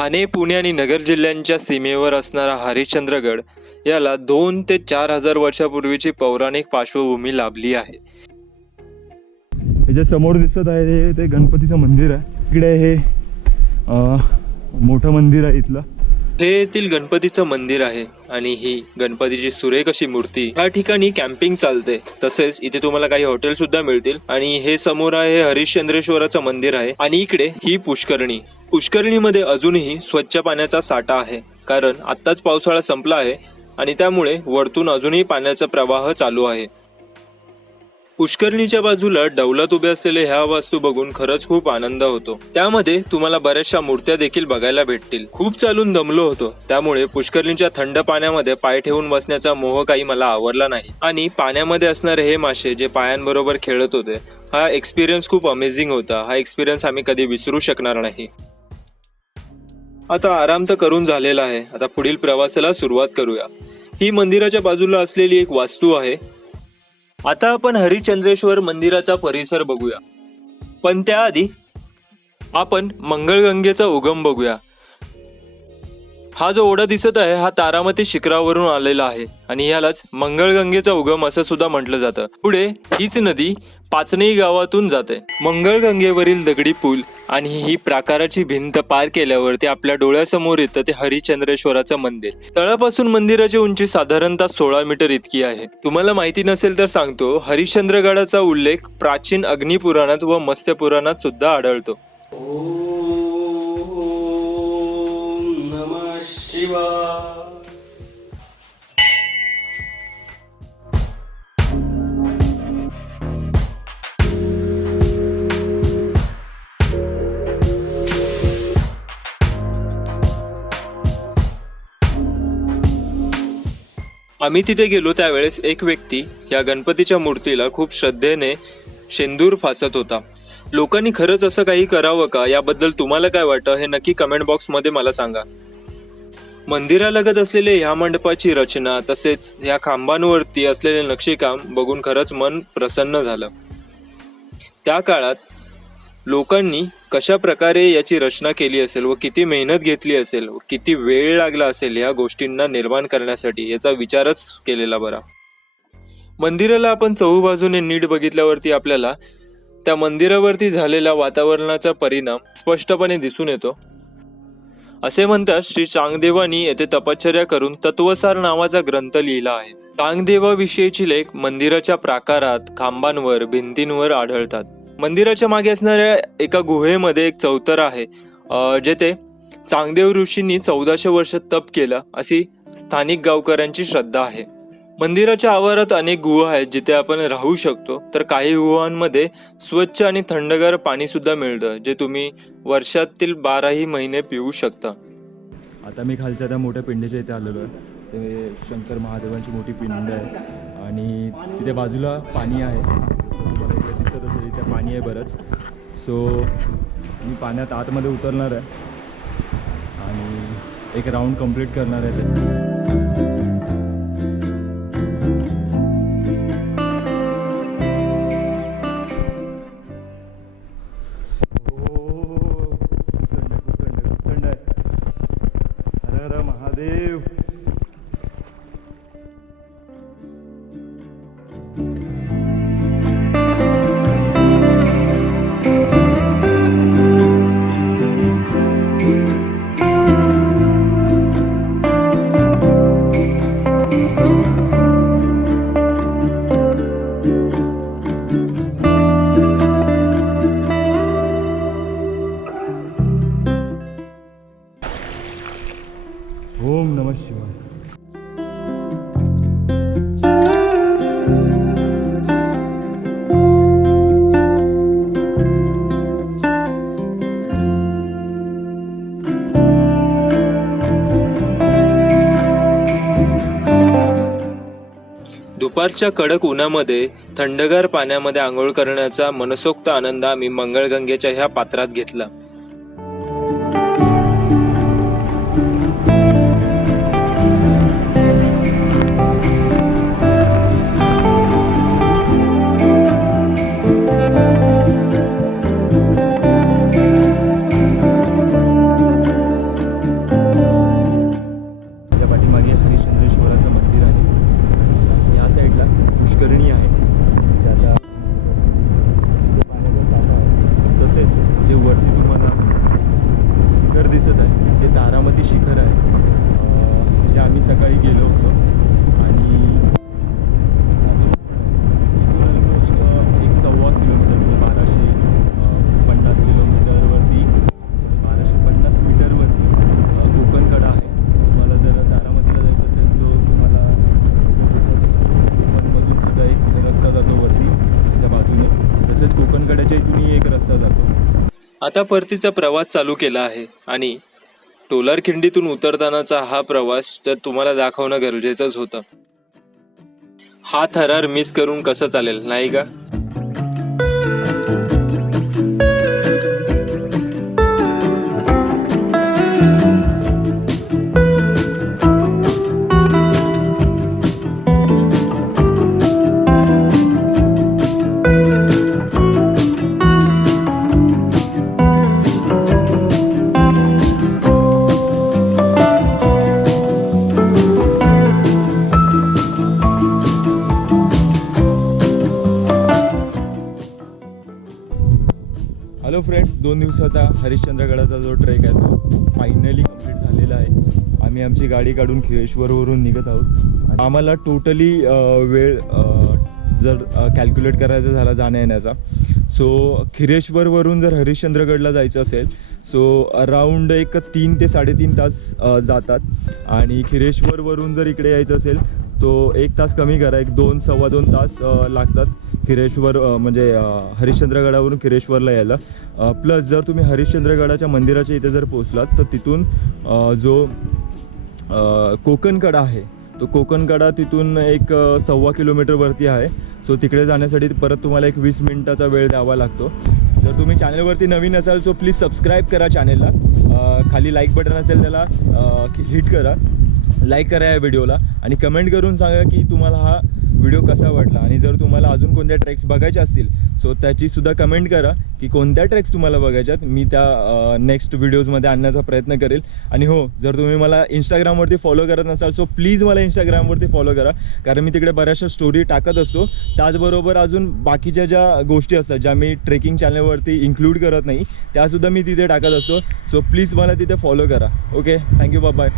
ठाणे पुणे आणि नगर जिल्ह्यांच्या सीमेवर असणारा हरिश्चंद्रगड याला दोन ते चार हजार वर्षापूर्वीची पौराणिक पार्श्वभूमी लाभली आहे. हे जे समोर दिसत आहे हे ते गणपतीचं मंदिर आहे. इकडे हे मोठं मंदिर आहे इथलं. हे येथील गणपतीचं मंदिर आहे आणि ही गणपतीची सुरेख अशी मूर्ती या ठिकाणी कॅम्पिंग चालते. तसेच इथे तुम्हाला काही हॉटेल सुद्धा मिळतील आणि हे समोर आहे हरिश्चंद्रेश्वराचं मंदिर आहे आणि इकडे ही पुष्करणी. पुष्करणीमध्ये अजूनही स्वच्छ पाण्याचा साठा आहे कारण आत्ताच पावसाळा संपला आहे आणि त्यामुळे वरतून अजूनही पाण्याचा प्रवाह चालू आहे. पुष्करणीच्या बाजूला डौलत उभे असलेले ह्या वास्तू बघून खरंच खूप आनंद होतो. त्यामध्ये तुम्हाला बऱ्याचशा मूर्त्या देखील बघायला भेटतील. खूप चालून दमलो होतो त्यामुळे पुष्करणीच्या थंड पाण्यामध्ये पाय ठेवून बसण्याचा मोह काही मला आवडला नाही. आणि पाण्यामध्ये असणारे हे मासे जे पायांबरोबर खेळत होते हा एक्सपिरियन्स खूप अमेझिंग होता. हा एक्सपिरियन्स आम्ही कधी विसरू शकणार नाही. आता आराम तर करून झालेला आहे. आता पुढील प्रवासाला सुरुवात करूया. ही मंदिराच्या बाजूला असलेली एक वास्तू आहे. आता आपण हरिचंद्रेश्वर मंदिराचा परिसर बघूया. पण त्याआधी आपण मंगळगंगेचा उगम बघूया. हा जो ओढा दिसत आहे हा तारामती शिखरावरून आलेला आहे आणि यालाच मंगळगंगेचा उगम असं सुद्धा म्हटलं जातं. पुढे हीच नदी पाचनेई गावातून जाते. मंगळगंगेवरील दगडी पूल आणि ही प्राकाराची भिंत पार केल्यावरती आपल्या डोळ्यासमोर येतं ते हरिचंद्रेश्वराचं मंदिर. तळापासून मंदिराची उंची साधारणतः सोळा मीटर इतकी आहे. तुम्हाला माहिती नसेल तर सांगतो हरिश्चंद्रगडाचा उल्लेख प्राचीन अग्निपुराणात व मत्स्य पुराणात सुद्धा आढळतो. शिवा. आम्ही तिथे गेलो त्यावेळेस एक व्यक्ती या गणपतीच्या मूर्तीला खूप श्रद्धेने शेंदूर फासत होता. लोकांनी खरंच असं काही करावं का? याबद्दल तुम्हाला काय वाटतं? हे नक्की कमेंट बॉक्समध्ये मला सांगा. मंदिरालगत असलेले ह्या मंडपाची रचना तसेच या खांबांवरती असलेले नक्षीकाम बघून खरंच मन प्रसन्न झालं. त्या काळात लोकांनी कशा प्रकारे याची रचना केली असेल व किती मेहनत घेतली असेल व किती वेळ लागला असेल या गोष्टींना निर्माण करण्यासाठी याचा विचारच केलेला बरा. मंदिराला आपण चहूबाजूने नीट बघितल्यावरती आपल्याला त्या मंदिरावरती झालेल्या वातावरणाचा परिणाम स्पष्टपणे दिसून येतो. असे म्हणतात श्री चांगदेवानी येथे तपश्चर्या करून तत्वसार नावाचा ग्रंथ लिहिला आहे. चांगदेवाविषयीची लेख मंदिराच्या प्राकारात खांबांवर भिंतींवर आढळतात. मंदिराच्या मागे असणाऱ्या एका गुहेमध्ये एक चौतर आहे जेथे चांगदेव ऋषींनी चौदाशे वर्ष तप केलं अशी स्थानिक गावकऱ्यांची श्रद्धा आहे. मंदिराच्या आवारात अनेक गुहा आहेत जिथे आपण राहू शकतो. तर काही गुहांमध्ये स्वच्छ आणि थंडगार पाणी सुद्धा मिळतं जे तुम्ही वर्षातील बाराही महिने पिऊ शकता. आता मी खालच्या त्या मोठ्या पिंडीच्या इथे आलेलो आहे. ते शंकर महादेवांची मोठी पिंड आहे आणि तिथे बाजूला पाणी आहे. तुम्हाला इकडे दिसत असेल इथे पाणी आहे बरंच. सो मी पाण्यात आतमध्ये उतरणार आहे आणि एक राऊंड कंप्लीट करणार आहे दुपारच्या कडक उन्हामध्ये थंडगार पाण्यामध्ये आंघोळ करण्याचा मनसोक्त आनंद आम्ही मंगळगंगेच्या ह्या पात्रात घेतला. सकाळी गेलो होतो. आणि इथून एक सव्वा किलोमीटर म्हणजे बाराशे पन्नास किलोमीटरवरती बाराशे पन्नास मीटरवरती कोकणकडा आहे. तुम्हाला जर तारामतीला जायचं असेल तो तुम्हाला कोकणमधून सुद्धा एक रस्ता जातो वरती त्याच्या बाजूने. तसेच कोकणकड्याच्या इथूनही एक रस्ता जातो. आता परतीचा प्रवास चालू केला आहे आणि टोलार खिंडीतून उतरतानाचा हा प्रवास तर तुम्हाला दाखवणं गरजेचंच होतं. हा थरार मिस करून कसं चालेल नाही का? दोन दिवसाचा हरिश्चंद्रगडाचा जो ट्रेक आहे तो फायनली कंप्लीट झालेला आहे. आम्ही आमची गाडी काढून खिळेश्वरवरून निघत आहोत. आम्हाला टोटली वेळ जर कॅल्क्युलेट करायचा झाला जाण्या येण्याचा सो खिरेश्वरवरून जर हरिश्चंद्रगडला जायचं असेल सो अराऊंड एक तीन ते साडेतीन तास जातात. आणि खिरेश्वरवरून जर इकडे यायचं असेल तो एक तास कमी करा एक दोन सव्वा दोन तास लागतात. किरेश्वर म्हणजे हरिश्चंद्रगडावरून किरेश्वरला यायला. प्लस जर तुम्ही हरिश्चंद्रगडाच्या मंदिराच्या इथे जर पोचलात तर तिथून जो कोकणकडा आहे तो कोकणकडा तिथून एक सव्वा किलोमीटरवरती आहे. सो तिकडे जाण्यासाठी परत तुम्हाला एक वीस मिनिटाचा वेळ द्यावा लागतो. जर तुम्ही चॅनलवरती नवीन असाल सो प्लीज सबस्क्राईब करा चॅनेलला. खाली लाईक बटन असेल त्याला हिट करा. लाईक करा या व्हिडिओला आणि कमेंट करून सांगा की तुम्हाला हा व्हिडिओ कसा वाटला? आणि जर तुम्हाला अजून कोणत्या ट्रॅक्स बघायच्या असतील सो त्याची सुद्धा कमेंट करा की कोणत्या ट्रॅक्स तुम्हाला बघायच्यात? मी त्या नेक्स्ट व्हिडिओजमध्ये आणण्याचा प्रयत्न करेल. आणि हो जर तुम्ही मला इंस्टाग्रामवरती फॉलो करत नसाल सो प्लीज मला इंस्टाग्रामवरती फॉलो करा. कारण मी तिकडे बऱ्याचशा स्टोरी टाकत असतो. त्याचबरोबर अजून बाकीच्या ज्या गोष्टी असतात ज्या मी ट्रेकिंग चॅनलवरती इन्क्लूड करत नाही त्यासुद्धा मी तिथे टाकत असतो. सो प्लीज मला तिथे फॉलो करा. Okay thank you bye